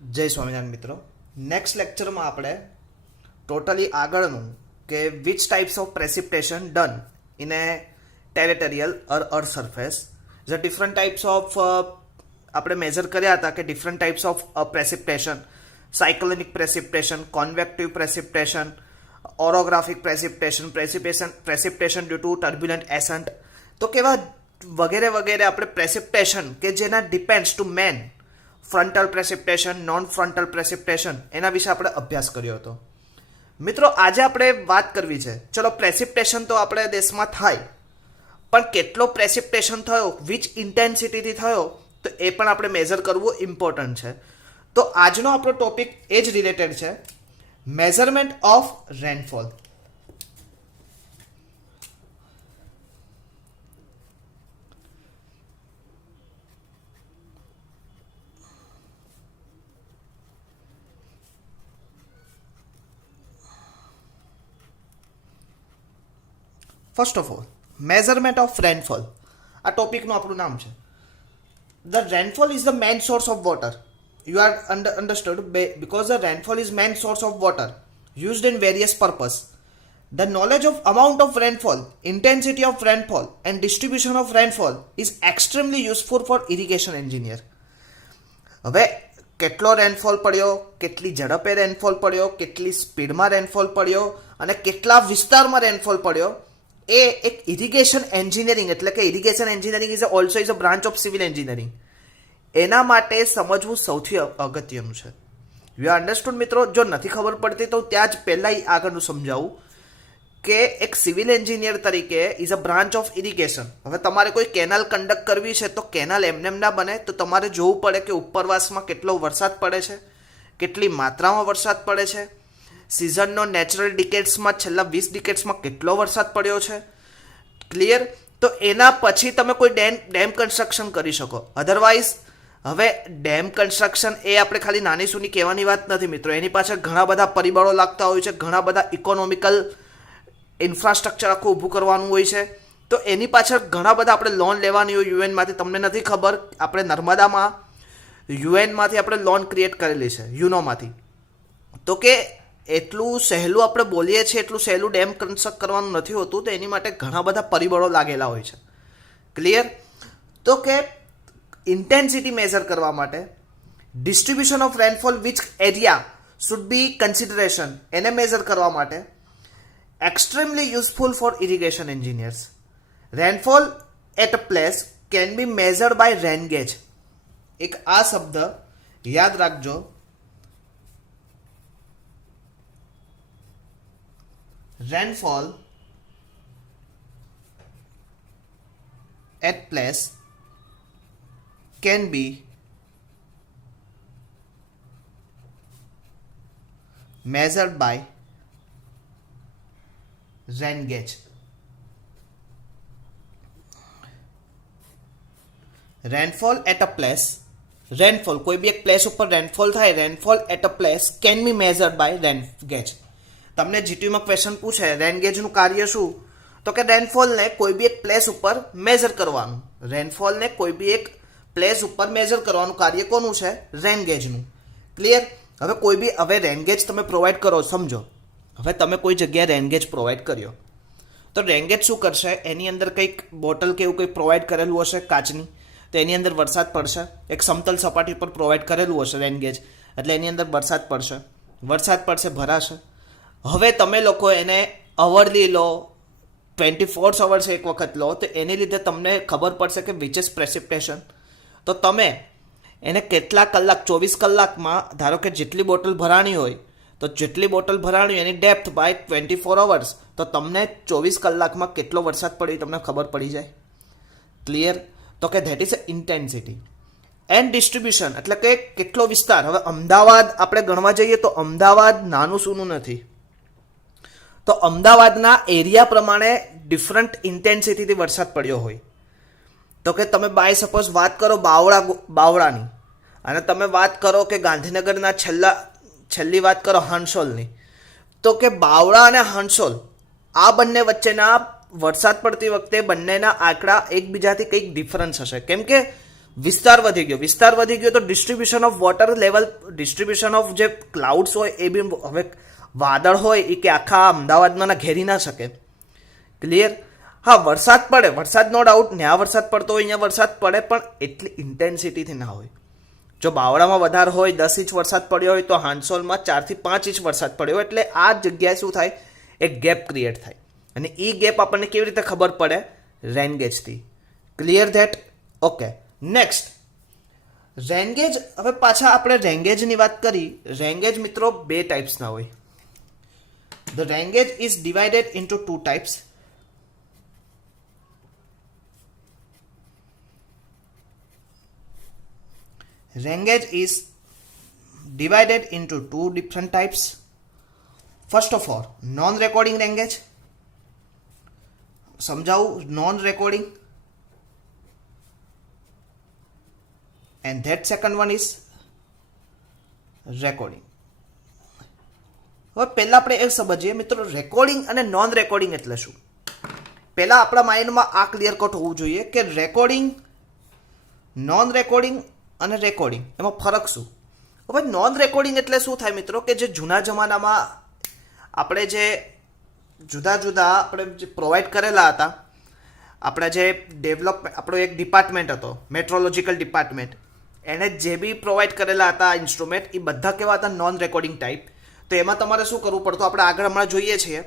જય સ્વામિનારાયણ મિત્રો. નેક્સ્ટ લેક્ચરમાં આપણે ટોટલી આગળનું કે which types of precipitation done in a territorial earth surface જે ડિફરન્ટ ટાઈપ્સ ઓફ આપણે મેજર કર્યા હતા કે different types of precipitation, cyclonic precipitation, convective precipitation, orographic precipitation due to turbulent ascent, તો કેવા વગેરે વગેરે આપણે પ્રેસિપિટેશન કે જેના depends to main frontal precipitation, non frontal precipitation એના વિશે આપણે અભ્યાસ કર્યો હતો. મિત્રો આજે આપણે વાત કરવી છે, ચલો પ્રેસિપિટેશન તો આપણે દેશમાં થાય, પણ કેટલો પ્રેસિપિટેશન થયો, વિચ ઇન્ટેન્સિટીથી થયો, તો એ પણ આપણે મેઝર કરવું ઇમ્પોર્ટન્ટ છે. તો આજનો આપણો ટોપિક એ જ રિલેટેડ છે, measurement of rainfall. First of all, measurement of rainfall આ ટોપિકનું આપણું નામ છે. The rainfall is the main source of water. You are understood because the rainfall is main source of water used in various purpose. The knowledge of amount of rainfall, intensity of rainfall and distribution of rainfall is extremely useful for irrigation engineer. હવે કેટલો rainfall પડ્યો, કેટલી ઝડપે rainfall પડ્યો, કેટલી સ્પીડમાં rainfall પડ્યો અને કેટલા વિસ્તારમાં રેનફોલ પડ્યો, એ એક ઇરિગેશન એન્જિનિયરિંગ એટલે કે irrigation engineering is also is a branch of civil engineering, એના માટે સમજવું સૌથી અગત્યનું છે. યુ અન્ડરસ્ટુડ મિત્રો? જો નથી ખબર પડતી તો ત્યાં જ પહેલાં આગળનું સમજાવું કે એક સિવિલ એન્જિનિયર તરીકે is a branch of irrigation. હવે તમારે કોઈ કેનાલ કન્ડક્ટ કરવી છે તો કેનાલ એમને ના બને, તો તમારે જોવું પડે કે ઉપરવાસમાં કેટલો વરસાદ પડે છે, કેટલી માત્રામાં વરસાદ પડે છે, સિઝનનો નેચરલ ડિકેટ્સમાં છેલ્લા 20 ડિકેટ્સમાં કેટલો વરસાદ પડ્યો છે. ક્લિયર? તો એના પછી તમે કોઈ ડેમ કન્સ્ટ્રક્શન કરી શકો. અધરવાઇઝ હવે ડેમ કન્સ્ટ્રક્શન એ આપણે ખાલી નાની સૂની કહેવાની વાત નથી મિત્રો, એની પાછળ ઘણા બધા પરિબળો લાગતા હોય છે, ઘણા બધા ઇકોનોમિકલ ઇન્ફ્રાસ્ટ્રક્ચર આખું ઊભું કરવાનું હોય છે. તો એની પાછળ ઘણા બધા આપણે લોન લેવાની હોય યુએનમાંથી. તમને નથી ખબર, આપણે નર્મદામાં યુએનમાંથી આપણે લોન ક્રિએટ કરેલી છે, યુનોમાંથી. તો કે એટલું સહેલું આપણે બોલીએ છીએ એટલું સહેલું ડેમ કન્સ્ટ્રક્ટ કરવાનું નથી હોતું, તો એની માટે ઘણા બધા પરિબળો લાગેલા હોય છે. ક્લિયર? તો કે ઇન્ટેન્સિટી મેઝર કરવા માટે distribution of rainfall which area should be consideration, એને મેઝર કરવા માટે extremely useful for irrigation engineers. Rainfall at a place can be measured by rain gauge. એક આ શબ્દ યાદ રાખજો. Rainfall at place can be measured by rain gauge. Rainfall at a place, rainfall કોઈ બી એક પ્લેસ ઉપર રેનફોલ થાય, rainfall at a place can be measured by rain gauge. તમને જીટીયુમાં ક્વેશ્ચન પૂછે રેન ગેજનું કાર્ય શું, તો કે રેનફોલને કોઈ બી એક પ્લેસ ઉપર મેઝર કરવાનું. રેનફોલને કોઈ બી એક પ્લેસ ઉપર મેઝર કરવાનું કાર્ય કોનું છે? રેન ગેજનું. ક્લિયર? હવે કોઈ બી હવે રેન ગેજ તમે પ્રોવાઈડ કરો, સમજો હવે તમે કોઈ જગ્યાએ રેન ગેજ પ્રોવાઈડ કર્યો, તો રેન ગેજ શું કરશે? એની અંદર કંઈક બોટલ કે એવું કંઈક પ્રોવાઈડ કરેલું હશે કાચની, તો એની અંદર વરસાદ પડશે. એક સમતલ સપાટી પર પ્રોવાઈડ કરેલું હશે રેન ગેજ, એટલે એની અંદર વરસાદ પડશે, ભરાશે. હવે તમે લોકો એને અવરલી લો, 24 અવર્સ એક વખત લો, તો એની લીધે તમને ખબર પડશે કે વિચ ઇઝ પ્રેસિપિટેશન. તો તમે એને કેટલા કલાક, 24 કલાકમાં ધારો કે જેટલી બોટલ ભરાણી હોય, તો જેટલી બોટલ ભરાણી હોય એની ડેપ્થ બાય 24 અવર્સ, તો તમને 24 કલાકમાં કેટલો વરસાદ પડ્યો તમને ખબર પડી જાય. ક્લિયર? તો કે that is intensity. And distribution એટલે કે કેટલો વિસ્તાર. હવે અમદાવાદ આપણે ગણવા જઈએ તો અમદાવાદ નાનું સૂનું નથી, તો અમદાવાદના એરિયા પ્રમાણે ડિફરન્ટ ઇન્ટેન્સિટીથી વરસાદ પડ્યો હોય. તો કે તમે બાય સપોઝ વાત કરો બાવળાની, અને તમે વાત કરો કે ગાંધીનગરના છેલ્લી વાત કરો હાંસોલની, તો કે બાવળા અને હાંસોલ આ બંને વચ્ચેના વરસાદ પડતી વખતે બંનેના આંકડા એકબીજાથી કંઈક ડિફરન્સ હશે, કેમ કે વિસ્તાર વધી ગયો તો distribution of water level, distribution of જે ક્લાઉડ્સ હોય એ બી હવે વાદળ હોય એ કે આખા અમદાવાદમાં ઘેરી ના શકે. ક્લિયર? હા, વરસાદ પડે, વરસાદ નો ડાઉટ, ત્યાં વરસાદ પડતો હોય અહીંયા વરસાદ પડે, પણ એટલી ઇન્ટેન્સિટીથી ના હોય. જો બાવળામાં વધારે હોય 10 ઇંચ વરસાદ પડ્યો હોય તો હાંસોલમાં 4 થી 5 ઇંચ વરસાદ પડ્યો હોય. એટલે આ જગ્યાએ શું થાય, એક ગેપ ક્રિએટ થાય. અને એ ગેપ આપણને કેવી રીતે ખબર પડે? રેનગેજથી. Clear that? Okay. Next, rain gauge. હવે પાછા આપણે રેનગેજની વાત કરી. રેનગેજ મિત્રો બે ટાઈપ્સના હોય. The rain gauge is divided into two types. Rengage is divided into two different types. First of all, non-recording rengage. સમજાવું? non-recording. And that second one is recording. હવે પહેલા આપણે એ સમજીએ મિત્રો, રેકોર્ડિંગ અને નોન રેકોર્ડિંગ એટલે શું. પહેલા આપણા માઇન્ડમાં આ ક્લિયર કટ હોવું જોઈએ કે રેકોર્ડિંગ, નોન રેકોર્ડિંગ અને રેકોર્ડિંગ એમાં ફરક શું. હવે નોન રેકોર્ડિંગ એટલે શું થાય મિત્રો, કે જે જૂના જમાનામાં આપણે જે જુદા જુદા આપણે જે પ્રોવાઈડ કરેલા હતા, આપણે જે ડેવલપમેન્ટ, આપણો એક ડિપાર્ટમેન્ટ હતો મેટ્રોલોજીકલ ડિપાર્ટમેન્ટ, એણે જે બી પ્રોવાઈડ કરેલા હતા ઇન્સ્ટ્રુમેન્ટ, એ બધા કેવા હતા? Non recording type. તો એમાં તમારે શું કરવું પડતું? આપણે આગળ હમણાં જોઈએ છીએ.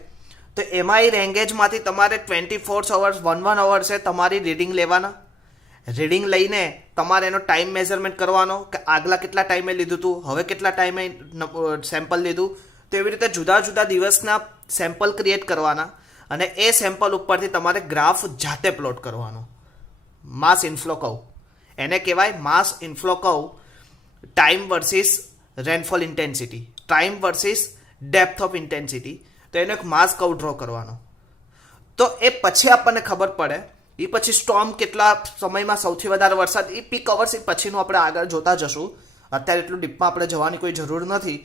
તો એમાં એ રેંગેજમાંથી તમારે 24 અવર્સ 1 અવર્સ છે તમારી રીડિંગ લેવાના. રીડિંગ લઈને તમારે એનો ટાઈમ મેઝરમેન્ટ કરવાનો કે આગલા કેટલા ટાઈમે લીધું હતું, હવે કેટલા ટાઈમે સેમ્પલ લીધું. તો એવી રીતે જુદા જુદા દિવસના સેમ્પલ ક્રિએટ કરવાના અને એ સેમ્પલ ઉપરથી તમારે ગ્રાફ જાતે પ્લોટ કરવાનો. માસ ઇન્ફ્લો કર્વ એને કહેવાય. Mass inflow curve, time versus rainfall intensity, time versus depth of intensity. તો એનો એક માસ કર્વ ડ્રો કરવાનો. તો એ પછી આપણને ખબર પડે. એ પછી સ્ટોર્મ કેટલા સમયમાં સૌથી વધારે વરસાદ, એ પીક અવર્સ એ પછીનું આપણે આગળ જોતા જશું. અત્યારે એટલું ડીપમાં આપણે જવાની કોઈ જરૂર નથી.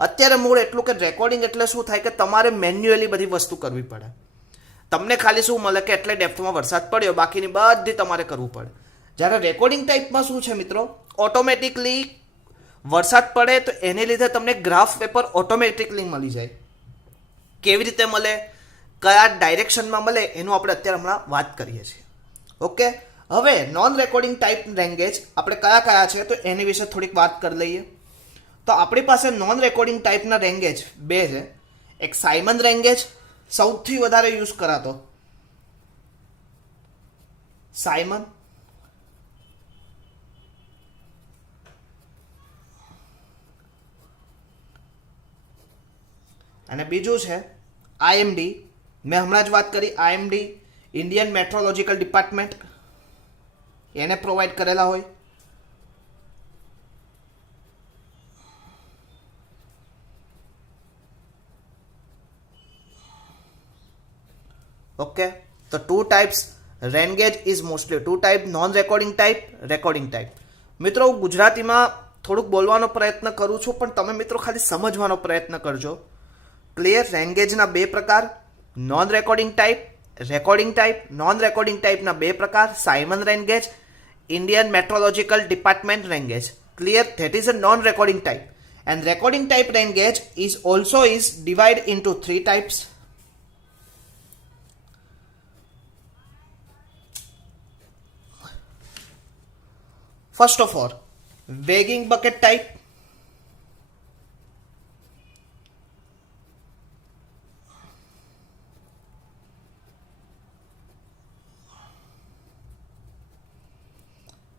અત્યારે મૂળ એટલું કે રેકોર્ડિંગ એટલે શું થાય કે તમારે મેન્યુઅલી બધી વસ્તુ કરવી પડે. તમને ખાલી શું મળે કે એટલે ડેપ્થમાં વરસાદ પડ્યો, બાકીની બધી તમારે કરવું પડે. જ્યારે રેકોર્ડિંગ ટાઈપમાં શું છે મિત્રો, ઓટોમેટિકલી વરસાદ પડે તો એને લીધે તમને ગ્રાફ પેપર ઓટોમેટિકલી મળી જાય. કેવી રીતે મળે, કયા ડાયરેક્શનમાં મળે, એનું આપણે અત્યારે હમણાં વાત કરીએ છીએ. ઓકે. હવે નોન રેકોર્ડિંગ ટાઈપ રેંગેજ આપણે કયા કયા છે તો એની વિશે થોડીક વાત કરી લઈએ. તો આપણી પાસે નોન રેકોર્ડિંગ ટાઈપના રેંગેજ બે છે. એક સાયમન રેંગેજ, સૌથી વધારે યુઝ કરાતો સાયમન, અને બીજું છે આઈએમડી. મેં હમણાં જ વાત કરી આઈએમડી, ઇન્ડિયન મેટ્રોલોજીકલ ડિપાર્ટમેન્ટ, એને પ્રોવાઈડ કરેલા હોય. ઓકે. તો two types rain gauge is mostly two type, non recording type, recording type. મિત્રો હું ગુજરાતીમાં થોડુંક બોલવાનો પ્રયત્ન કરું છું, પણ તમે મિત્રો ખાલી સમજવાનો પ્રયત્ન કરજો. ક્લિયર? રેંગેજના બે પ્રકાર, non recording type, recording type. Non recording ટાઈપના બે પ્રકાર, Symon rain gauge, Indian meteorological department rain gauge. Clear? That is a non recording type. And recording type rain gauge is also is divide into 3 types. First of all, weighing bucket type.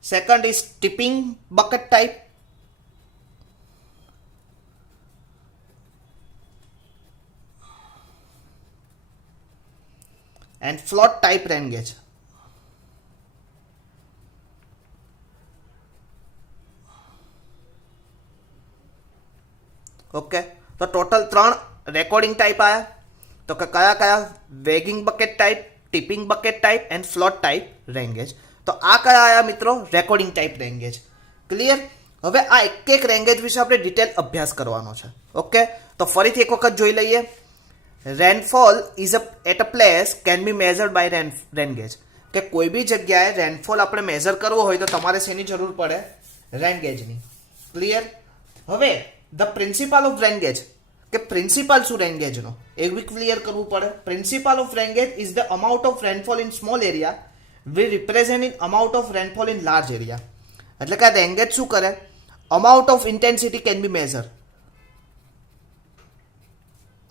Second is tipping bucket type. And float type rain gauge. Okay. તો total 3 recording type આવ્યા. તો કયા કયા? Weighing bucket type, tipping bucket type and float type rain gauge. તો આ કયા આવ્યા મિત્રો? Recording type rain gauge. ક્લિયર? હવે આ એક એક રેંગેજ વિશે આપણે ડિટેલ અભ્યાસ કરવાનો છે. ઓકે. તો ફરીથી એક વખત જોઈ લઈએ. Rainfall is at a place can be measured by rain gauge. કે કોઈ બી જગ્યાએ રેનફોલ આપણે મેઝર કરવો હોય તો તમારે શેની જરૂર પડે? રેન ગેજની. ક્લિયર? હવે the principle of rain gauge, કે પ્રિન્સિપલ શું રેન ગેજનો એ બી ક્લિયર કરવું પડે. Principle of rain gauge is the amount of rainfall in small area we represent in amount of rainfall in large area. એટલે કે રેન ગેજ શું કરે? Amount of intensity can be measure.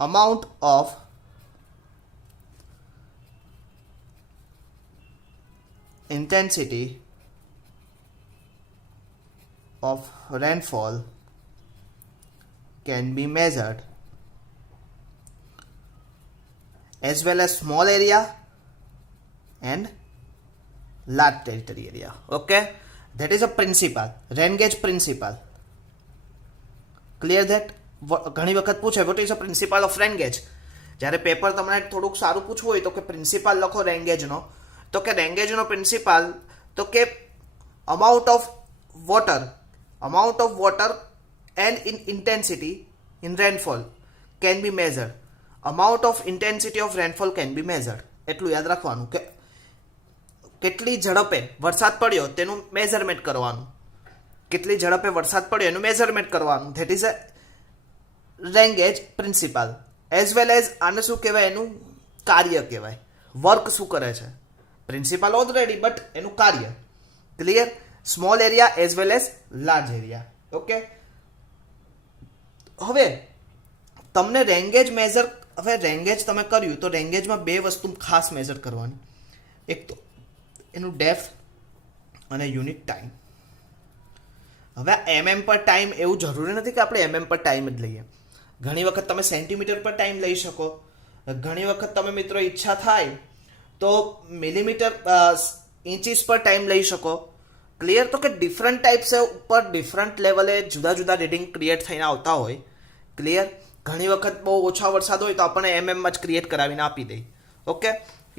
amount of intensity of rainfall can be measured as well as small area and large territory area. Okay, that is a principle, rain gauge principle. Clear that? ઘણી વખત પૂછે what is a principal of rain gauge. જ્યારે paper તમને થોડુંક સારું પૂછવું હોય તો કે પ્રિન્સિપલ લખો રેન ગેજનો, તો કે રેન ગેજનો પ્રિન્સિપલ તો કે amount of water and in intensity in rainfall can be measured. Amount of intensity of rainfall can be measured. એટલું યાદ રાખવાનું કે કેટલી ઝડપે વરસાદ પડ્યો તેનું મેઝરમેન્ટ કરવાનું. કેટલી ઝડપે વરસાદ પડ્યો એનું મેઝરમેન્ટ કરવાનું. That is a rain gauge principal. As well as આને શું કહેવાય? એનું કાર્ય કહેવાય. વર્ક શું કરે છે? પ્રિન્સિપલ ઓલરેડી, બટ એનું કાર્ય. Clear? Small area as well as large area. Okay, હવે તમને રેંગેજ મેઝર, હવે રેંગેજ તમે કર્યું તો રેંગેજમાં બે વસ્તુ ખાસ મેઝર કરવાની. એક તો એનું ડેપ્થ અને યુનિટ ટાઈમ. હવે એમએમ પર ટાઈમ એવું જરૂરી નથી કે આપણે એમએમ પર ટાઈમ જ લઈએ. ઘણી વખત તમે સેન્ટીમીટર પર ટાઈમ લઈ શકો. ઘણી વખત તમે મિત્રો ઈચ્છા થાય તો મિલીમીટર ઇંચીસ પર ટાઈમ લઈ શકો. ક્લિયર? તો કે ડિફરન્ટ ટાઈપ્સ ઉપર ડિફરન્ટ લેવલે જુદા જુદા રીડિંગ ક્રિએટ થઈને આવતા હોય. ક્લિયર? ઘણી વખત બહુ ઓછા વરસાદ હોય તો આપણને એમએમમાં જ ક્રિએટ કરાવીને આપી દે. Okay,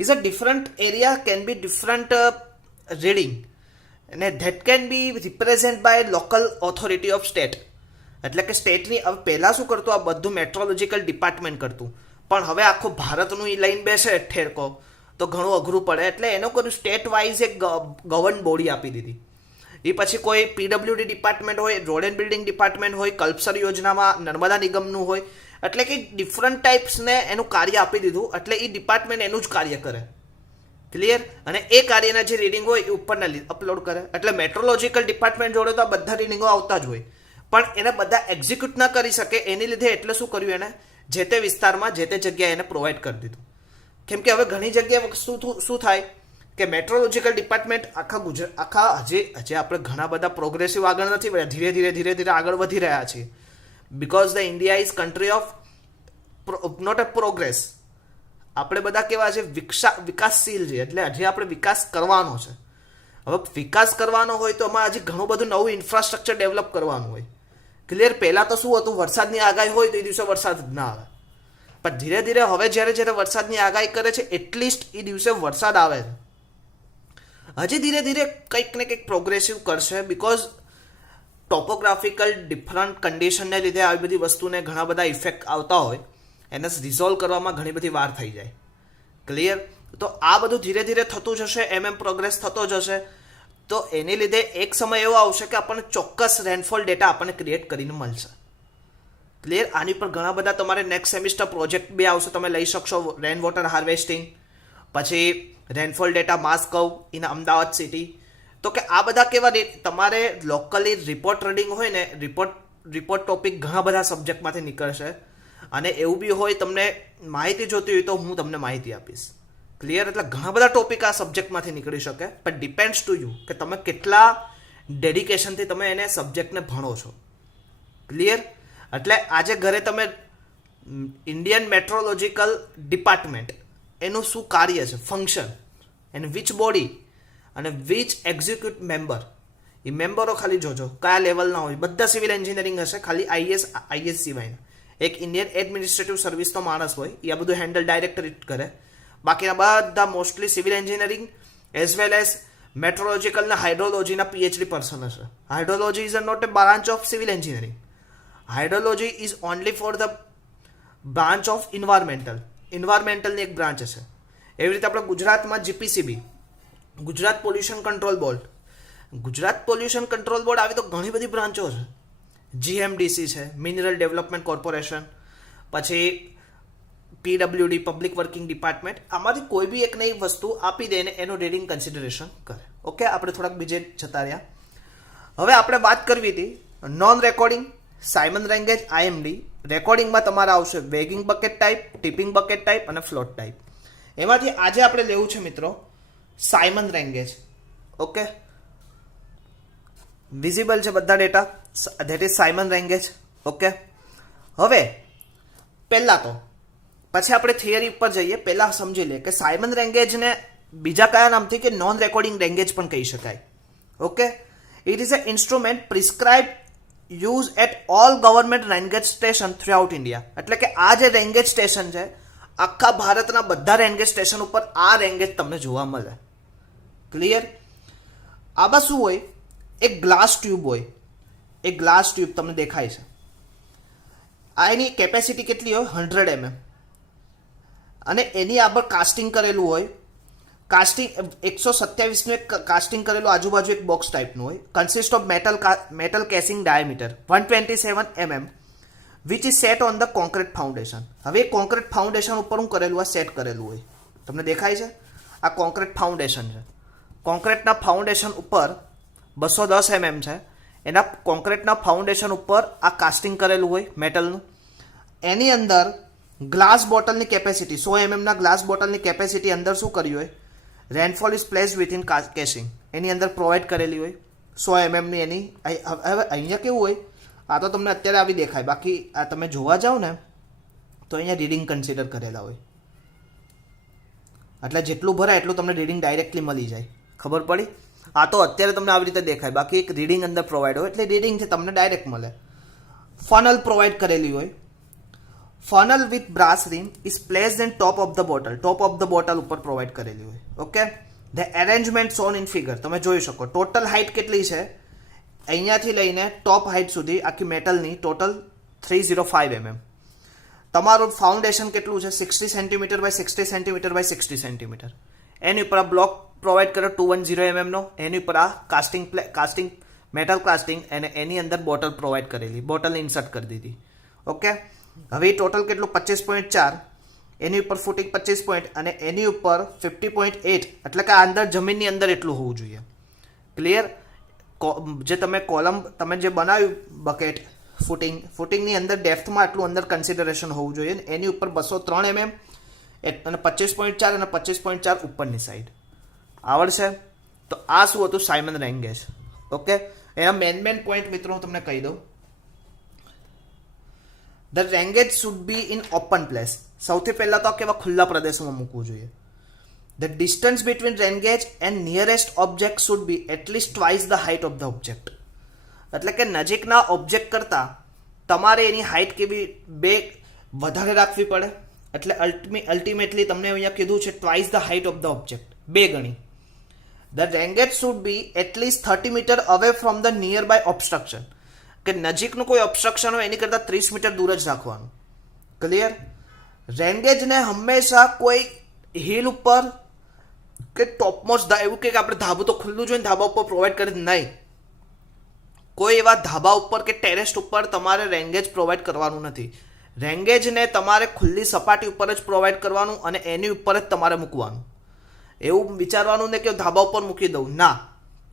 is a different area can be different reading અને that can be represent by local authority of state. એટલે કે સ્ટેટની, હવે પહેલાં શું કરતું, આ બધું મેટ્રોલોજીકલ ડિપાર્ટમેન્ટ કરતું, પણ હવે આખું ભારતનું એ લઈને બેસે ઠેરકો તો ઘણું અઘરું પડે. એટલે એનો કોઈ સ્ટેટ વાઇઝ એક ગવર્ન બોડી આપી દીધી. એ પછી કોઈ પીડબ્લ્યુડી ડિપાર્ટમેન્ટ હોય, રોડ એન્ડ બિલ્ડિંગ ડિપાર્ટમેન્ટ હોય, કલ્પસર યોજનામાં નર્મદા નિગમનું હોય, એટલે કે ડિફરન્ટ ટાઈપ્સને એનું કાર્ય આપી દીધું. એટલે એ ડિપાર્ટમેન્ટ એનું જ કાર્ય કરે. ક્લિયર? અને એ કાર્યના જે રીડિંગ હોય એ ઉપરના અપલોડ કરે. એટલે મેટ્રોલોજીકલ ડિપાર્ટમેન્ટ જોડે તો આ બધા રીડિંગો આવતા જ હોય, પણ એને બધા એક્ઝિક્યુટ ના કરી શકે. એની લીધે એટલે શું કર્યું, એને જે તે વિસ્તારમાં જે તે જગ્યાએ એને પ્રોવાઈડ કરી દીધું. કેમ કે હવે ઘણી જગ્યાએ શું થાય કે મેટ્રોલોજીકલ ડિપાર્ટમેન્ટ આખા હજી આપણે ઘણા બધા પ્રોગ્રેસિવ આગળ નથી વધ્યા, ધીરે ધીરે આગળ વધી રહ્યા છીએ. Because the India is country of not a progress. આપણે બધા કેવા છે? વિકાસશીલ છે. એટલે હજી આપણે વિકાસ કરવાનો છે. હવે વિકાસ કરવાનો હોય તો એમાં હજી ઘણું બધું નવું ઇન્ફ્રાસ્ટ્રક્ચર ડેવલપ કરવાનું હોય. ક્લિયર? પહેલાં તો શું હતું, વરસાદની આગાહી હોય તો એ દિવસે વરસાદ જ ના આવે. પણ ધીરે ધીરે હવે જ્યારે વરસાદની આગાહી કરે છે એટલીસ્ટ એ દિવસે વરસાદ આવે છે. હજી ધીરે ધીરે કંઈક ને કંઈક પ્રોગ્રેસિવ કરશે. બિકોઝ ટોપોગ્રાફિકલ ડિફરન્ટ કન્ડિશનને લીધે આવી બધી વસ્તુને ઘણા બધા ઇફેક્ટ આવતા હોય, એને રિઝોલ્વ કરવામાં ઘણી બધી વાર થઈ જાય. ક્લિયર? તો આ બધું ધીરે ધીરે થતું જશે, પ્રોગ્રેસ થતો જશે. તો એને લીધે એક સમય એવો આવશે કે આપણને ચોક્કસ રેનફોલ ડેટા આપણને ક્રિએટ કરીને મળશે. ક્લિયર? આની પર ઘણા બધા તમારે નેક્સ્ટ સેમિસ્ટર પ્રોજેક્ટ બી આવશે, તમે લઈ શકશો. રેન વોટર હાર્વેસ્ટિંગ, પછી rainfall data mass curve in Ahmedabad city. તો કે આ બધા કેવા તમારે લોકલી રિપોર્ટ રીડિંગ હોય ને, રિપોર્ટ ટોપિક ઘણા બધા સબ્જેક્ટમાંથી નીકળશે. અને એવું બી હોય તમને માહિતી જોતી હોય તો હું તમને માહિતી આપીશ. ક્લિયર? એટલે ઘણા બધા ટોપિક આ સબ્જેક્ટમાંથી નીકળી શકે, પણ ડિપેન્ડ્સ ટુ યુ કે તમે કેટલા ડેડિકેશનથી તમે એને સબ્જેક્ટને ભણો છો. ક્લિયર? એટલે આજે ઘરે તમે ઇન્ડિયન મેટ્રોલોજીકલ ડિપાર્ટમેન્ટ એનું શું કાર્ય છે, ફંક્શન, એન્ડ વિચ બોડી અને વિચ એક્ઝિક્યુટ મેમ્બર, એ મેમ્બરો ખાલી જોજો કયા લેવલના હોય. બધા સિવિલ એન્જિનિયરિંગ હશે, ખાલી આઈએસ સિવાયના. એક ઇન્ડિયન એડમિનિસ્ટ્રેટિવ સર્વિસનો માણસ હોય, એ આ બધું હેન્ડલ ડાયરેક્ટરેટ કરે. બાકીના બધા mostly civil engineering as well as meteorological અને હાઇડ્રોલોજીના પીએચડી પર્સન હશે. Hydrology is not a branch of civil engineering. Hydrology is only for the branch of ઇન્વાયરમેન્ટલની એક બ્રાન્ચ હશે. એવી રીતે આપણે ગુજરાતમાં GPCB, Gujarat pollution control board. Gujarat pollution control board આવી તો ઘણી બધી બ્રાન્ચો છે. જીએમડીસી છે, મિનરલ ડેવલપમેન્ટ કોર્પોરેશન, પછી પીડબ્લ્યુડી પબ્લિક વર્કિંગ ડિપાર્ટમેન્ટ. આમાંથી કોઈ બી એક નઈ વસ્તુ આપી દે ને એનું રીડિંગ કન્સિડરેશન કરે. ઓકે, આપણે થોડાક બીજે જતા રહ્યા. હવે આપણે વાત કરવી હતી નોન રેકોર્ડિંગ, સાયમન રેંગેજ, આઈએમડી. રેકોર્ડિંગમાં તમારા આવશે વેગિંગ bucket type, tipping bucket type અને ફ્લોટ ટાઈપ. એમાંથી આજે આપણે લેવું છે મિત્રો સાયમન રેંગેજ. ઓકે, વિઝિબલ છે બધા data, that is Symon rain gauge. Okay, હવે પહેલા તો પછી આપણે થિયરી પર જઈએ. પહેલા સમજી લે કે સાયમન રેંગેજને બીજા કયા નામથી કે નોન રેકોર્ડિંગ રેંગેજ પણ કહી શકાય. Okay, it is a instrument prescribe use at all government rain gauge station throughout India. એટલે કે આ જે રેંગેજ સ્ટેશન છે, આખા ભારતના બધા રેંગેજ સ્ટેશન ઉપર આ રેંગેજ તમને જોવા મળે. ક્લિયર? આમાં શું હોય, એક ગ્લાસ ટ્યુબ હોય. એક ગ્લાસ ટ્યુબ તમને દેખાય છે. આ એની કેપેસિટી કેટલી હોય? 100 mm. અને એની આગળ કાસ્ટિંગ કરેલું હોય. કાસ્ટિંગ 127 નું એક કાસ્ટિંગ કરેલું આજુબાજુ એક બોક્સ ટાઈપનું હોય. Consist of metal casing diameter 127 mm which is sat on the concrete foundation. હવે કોન્ક્રીટ ફાઉન્ડેશન ઉપર હું કરેલું આ સેટ કરેલું હોય. તમને દેખાય છે? આ કોન્ક્રીટ ફાઉન્ડેશન છે. કોન્ક્રીટના ફાઉન્ડેશન ઉપર 210 mm છે. એના કોન્ક્રીટના ફાઉન્ડેશન ઉપર આ કાસ્ટિંગ કરેલું હોય મેટલનું. એની અંદર ગ્લાસ બોટલની કેપેસિટી 100 mm ના ગ્લાસ બોટલની કેપેસિટી અંદર શું કર્યું હોય? Rainfall is place within casing. એની અંદર પ્રોવાઈડ કરેલી હોય 100 mm ની એની. હવે અહીંયા કેવું હોય, આ તો તમને અત્યારે આવી દેખાય, બાકી આ તમે જોવા જાઓ ને તો અહીંયા રીડિંગ કન્સિડર કરેલા હોય. એટલે જેટલું ભરાય એટલું તમને રીડિંગ ડાયરેક્ટલી મળી જાય. ખબર પડી? આ તો અત્યારે તમને આવી રીતે દેખાય, બાકી એક રીડિંગ અંદર પ્રોવાઈડ હોય એટલે રીડિંગ છે તમને ડાયરેક્ટ મળે. ફનલ પ્રોવાઈડ કરેલી હોય. Funnel with brass rim is placed in top of the bottle. Top of the bottle ઉપર પ્રોવાઈડ કરેલી હોય. Okay, the arrangement shown in figure તમે જોઈ શકો. ટોટલ હાઇટ કેટલી છે? અહીંયાથી લઈને ટોપ હાઇટ સુધી આખી મેટલની ટોટલ 305 mm. તમારું ફાઉન્ડેશન કેટલું છે? 60 cm by 60 cm by 60 cm. એની ઉપર આ બ્લોક પ્રોવાઈડ કર્યો 210 mm નો. એની ઉપર આ કાસ્ટિંગ મેટલ કાસ્ટિંગ અને એની અંદર બોટલ પ્રોવાઈડ કરેલી, બોટલને ઇન્સર્ટ કરી દીધી. ઓકે, હવે ટોટલ કેટલું? 25.4. એની ઉપર ફૂટિંગ 25 પોઈન્ટ અને એની ઉપર 50.8. એટલે કે આ અંદર જમીનની અંદર એટલું હોવું જોઈએ. ક્લિયર? જે તમે કોલમ તમે જે બનાવ્યું બકેટ ફૂટિંગની અંદર ડેપ્થમાં આટલું અંદર કન્સિડરેશન હોવું જોઈએ. એની ઉપર 203 mm અને 25.4 અને 25.4 ઉપરની સાઈડ આવડશે. તો આ શું હતું? Symon rain gauge. ઓકે, એના મેન પોઈન્ટ મિત્રો હું તમને કહી દઉં. The rain gauge should be in open place. સૌથી પહેલા તો કેવા ખુલ્લા પ્રદેશોમાં મૂકવું જોઈએ. The distance between rain gauge and nearest object should be at least twice the height of the object. એટલે કે નજીકના ઓબ્જેક્ટ કરતાં તમારે એની હાઇટ કેવી વધારે રાખવી પડે. એટલે અલ્ટિમેટલી તમને અહીંયા કીધું છે twice the height of the object, 2 ગણી. The rain gauge should be at least 30 metre away from the nearby obstruction. કે નજીકનું કોઈ ઓબ્સ્ટ્રક્શન હોય એની કરતાં 30 મીટર દૂર જ રાખવાનું. ક્લિયર? રેંગેજને હંમેશા કોઈ હિલ ઉપર કે ટોપમોસ્ટ એવું કે આપણે ધાબું તો ખુલ્લું જોઈને ધાબા ઉપર પ્રોવાઈડ કરી નહીં. કોઈ એવા ધાબા ઉપર કે ટેરેસ ઉપર તમારે રેંગેજ પ્રોવાઈડ કરવાનું નથી. રેંગેજને તમારે ખુલ્લી સપાટી ઉપર જ પ્રોવાઈડ કરવાનું અને એની ઉપર જ તમારે મૂકવાનું. એવું વિચારવાનું નહીં કે ધાબા ઉપર મૂકી દઉં. ના,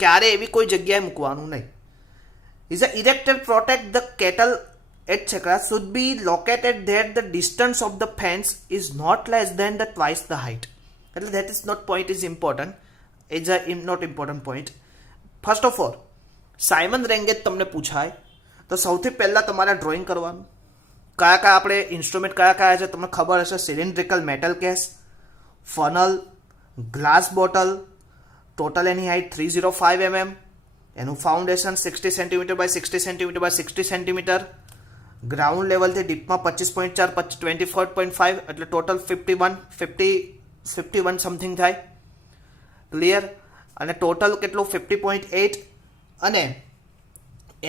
ક્યારે એવી કોઈ જગ્યાએ મૂકવાનું નહીં. is erected protect the cattle etc. should be located there the distance of the fence is not less than the twice the height. That is not point is important. It's a not important point. First of all, Symon rain gauge તમને પૂછાય તો સૌથી પહેલા તમારે drawing કરવાનું. કયા આપણે instrument કયા છે તમને ખબર હશે. Cylindrical metal case, funnel, glass bottle, total એની હાઇટ 305 mm, એનું foundation 60 cm by 60 cm by 60 cm, ground લેવલથી ડીપમાં 25.4 24.5 એટલે ટોટલ 51 સમથિંગ થાય. ક્લિયર? અને ટોટલ કેટલું? 50.8 અને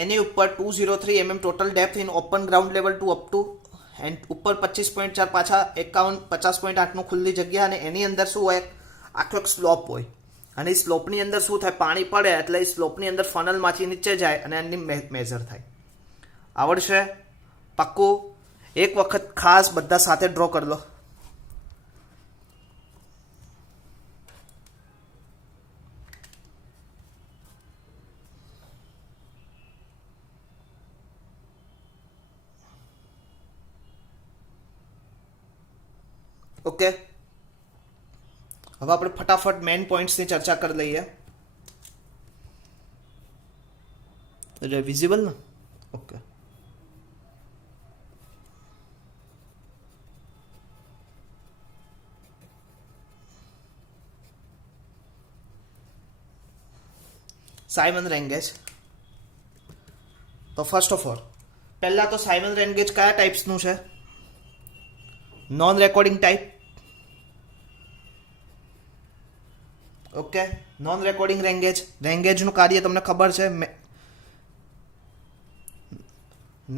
એની ઉપર 203 mm total depth in open ground level to up to and ઉપર 25.4 પાછા 50.8 નું ખુલ્લી જગ્યા અને એની અંદર શું હોય? આખો એક સ્લોપ હોય. અને એ સ્લોપની અંદર શું થાય, પાણી પડે એટલે એ સ્લોપની અંદર ફનલમાંથી નીચે જાય અને એની મેઝર થાય. આવડશે? પાક્કું? એક વખત ખાસ બધા સાથે ડ્રો કરી લો. ઓકે, હવે આપણે ફટાફટ મેઇન પોઈન્ટ્સની ચર્ચા કરી લઈએ. વિઝિબલ ને? ઓકે. સાયમન રેન્ગેજ. તો ફર્સ્ટ ઓફ ઓલ પહેલા તો સાયમન રેન્ગેજ કયા ટાઈપ્સનું છે? Non recording type. Okay, non recording rain gauge. રેન્ગેજનું કાર્ય તમને ખબર છે,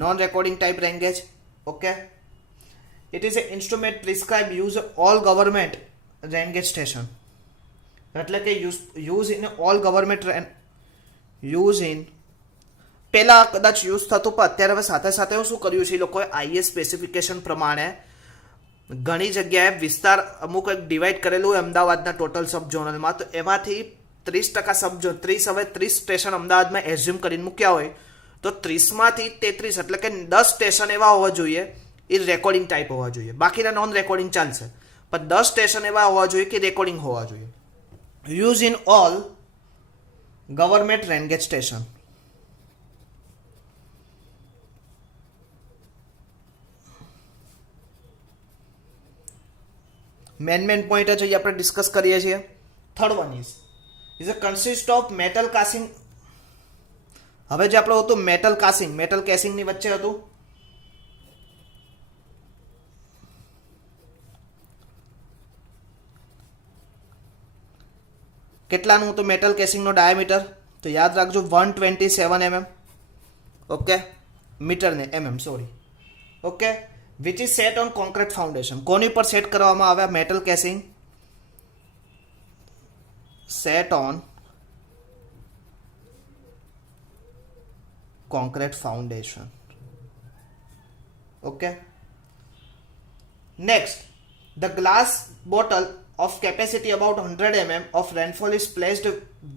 non recording type rain gauge. Okay, it is a instrument prescribe use all government rain gauge station. એટલે કે use in all government use in, પહેલા કદાચ યુઝ થતું પણ અત્યારે હવે સાથે સાથે શું કર્યું છે એ લોકોએ આઈએસ સ્પેસિફિકેશન પ્રમાણે ઘણી જગ્યાએ વિસ્તાર અમુક એક ડિવાઈડ કરેલું હોય અમદાવાદના ટોટલ સબ ઝોનલમાં. તો એમાંથી 30% સબ ઝોન 30 હવે 30 સ્ટેશન અમદાવાદમાં એઝ્યુમ કરીને મૂક્યા હોય તો 30માંથી 33 એટલે કે 10 સ્ટેશન એવા હોવા જોઈએ એ રેકોર્ડિંગ ટાઈપ હોવા જોઈએ. બાકીના નોન રેકોર્ડિંગ ચાલશે, પણ 10 સ્ટેશન એવા હોવા જોઈએ કે રેકોર્ડિંગ હોવા જોઈએ. Use in all government rain gauge station. Main point જ આપણે ડિસ્કસ કરીએ છીએ. Third one is a consist of metal casing. હવે જે આપણે હતું મેટલ કાસિંગ, મેટલ કેસિંગની વચ્ચે હતું. કેટલાનું હતું મેટલ કેસિંગનો ડાયામીટર? તો યાદ રાખજો 127 mm. ઓકે, મીટર ને mm, sorry. Okay, which is sat on concrete foundation. કોની પર સેટ કરવામાં આવે metal casing? Sat on concrete foundation. Okay, next, the glass bottle of capacity about 100 mm of rainfall is placed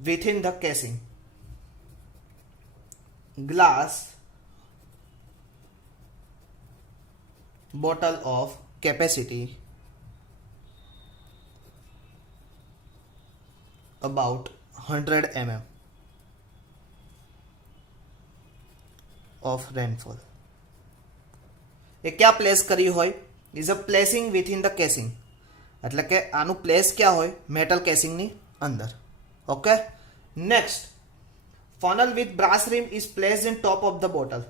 within the casing. Glass bottle of capacity about 100 mm of rainfall. એ ક્યાં place કરી હોય? Is a placing within the casing. એટલે કે આનું place ક્યાં હોય? Metal કેસિંગની અંદર. Okay, next, funnel with brass rim is placed in top of the bottle.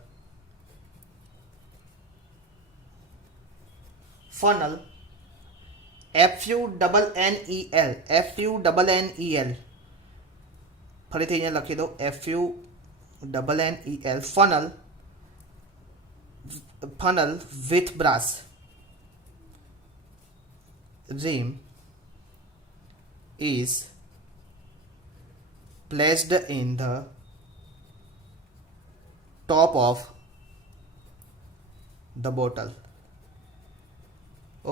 Funnel FUNNEL, FUNNEL, ફરીથી અહીંયા લખી દો FUNNEL. Funnel with brass rim is placed in the top of the bottle.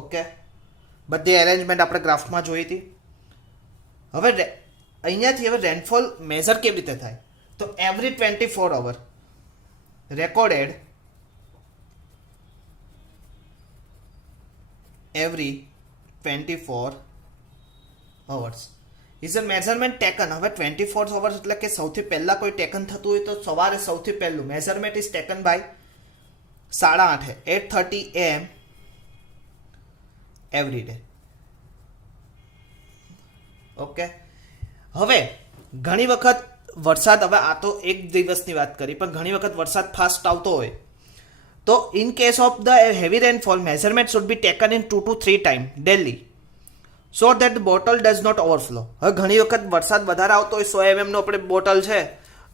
Okay, બધી arrangement આપણે ગ્રાફમાં જોઈ હતી. હવે અહીંયાથી હવે રેનફોલ મેઝર કેવી રીતે થાય? તો every 24 hour recorded, every 24 hours is a measurement taken. હવે 24 hours એટલે કે સૌથી પહેલા કોઈ ટેકન થતું હોય તો સવારે સૌથી પહેલું measurement is taken by 8:30 AM every day. Okay, હવે ઘણી વખત વરસાદ, હવે આ તો એક દિવસની વાત કરી, પણ ઘણી વખત વરસાદ ફાસ્ટ આવતો હોય તો in case of the heavy rainfall measurement should be taken in 2 to 3 time daily so that the bottle does not overflow. હવે ઘણી વખત વરસાદ વધારે આવતો હોય, 100 mm નો આપણે બોટલ છે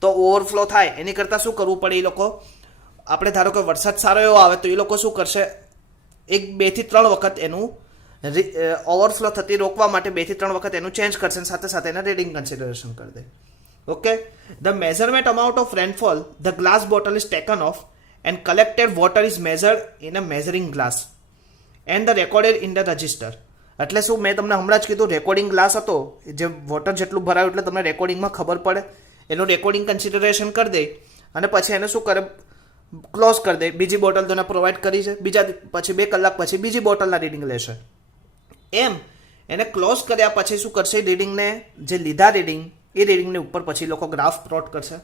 તો ઓવરફ્લો થાય, એની કરતાં શું કરવું પડે? એ લોકો, આપણે ધારો કે વરસાદ સારો એવો આવે તો એ લોકો શું કરશે, 1, 2 થી 3 વખત એનું ઓવરફ્લો થતી રોકવા માટે 2 થી 3 વખત એનું ચેન્જ કરશે અને સાથે સાથે એના રીડિંગ કન્સિડરેશન કરી દે. Okay, the measurement amount of rainfall, the glass bottle is taken off and collected water is measured in a measuring glass and the recorded in the register. એટલે શું, મેં તમને હમણાં જ કીધું, રેકોર્ડિંગ ગ્લાસ હતો, જે વોટર જેટલું ભરાયું એટલે તમને રેકોર્ડિંગમાં ખબર પડે, એનું રેકોર્ડિંગ કન્સિડરેશન કરી દે અને પછી એને શું કરે, ક્લોઝ કરી દે. બીજી બોટલ તો એને પ્રોવાઈડ કરી છે, બીજા પછી 2 કલાક પછી બીજી બોટલના રીડિંગ લેશે. એમ એને ક્લોઝ કર્યા પછી શું કરશે, રીડિંગને જે લીધા રીડિંગ એ રીડિંગને ઉપર પછી લોકો ગ્રાફ પ્લોટ કરશે.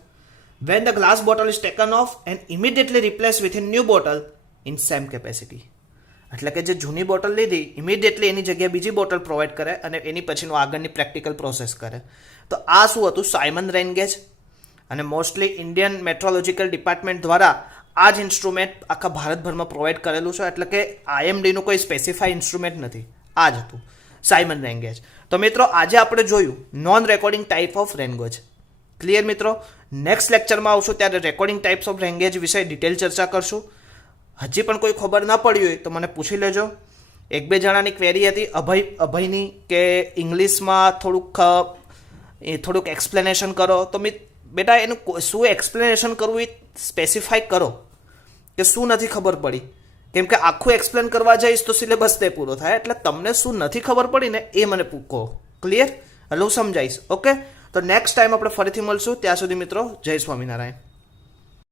When the glass bottle is taken off and immediately replace with in new bottle in same capacity. એટલે કે જે જૂની બોટલ લીધી ઇમિડિયેટલી એની જગ્યાએ બીજી બોટલ પ્રોવાઈડ કરે અને એની પછીનું આગળની પ્રેક્ટિકલ પ્રોસેસ કરે. તો આ શું હતું, સાયમન રેન ગેજ. અને મોસ્ટલી ઇન્ડિયન મેટ્રોલોજીકલ ડિપાર્ટમેન્ટ દ્વારા આ જ ઇન્સ્ટ્રુમેન્ટ આખા ભારતભરમાં પ્રોવાઈડ કરેલું છે. એટલે કે IMDનું કોઈ સ્પેસિફાઈ ઇન્સ્ટ્રુમેન્ટ નથી, આ જ હતું સાયમન રેન ગેજ. તો મિત્રો આજે આપણે જોયું non recording type of rain gauge. Clear મિત્રો? નેક્સ્ટ લેક્ચરમાં આવશું ત્યારે recording types of rain gauge વિશે ડિટેલ ચર્ચા કરશું. હજી પણ કોઈ ખબર ના પડી હોય તો મને પૂછી લેજો. 1-2 જણાની ક્વેરી હતી અભયની કે ઇંગ્લિશમાં થોડુંક એક્સપ્લેનેશન કરો. તો બેટા એનું શું એક્સપ્લેનેશન કરવું એ સ્પેસિફાઈ કરો કે શું નથી ખબર પડી. કેમ કે આખું એક્સપ્લેન કરવા જઈશ તો સિલેબસ તે પૂરો થાય. એટલે તમને શું નથી ખબર પડી ને એ મને કહો. ક્લિયર? એટલે હું સમજાવીશ. ઓકે, તો નેક્સ્ટ ટાઈમ આપણે ફરીથી મળશું. ત્યાં સુધી મિત્રો જય સ્વામિનારાયણ.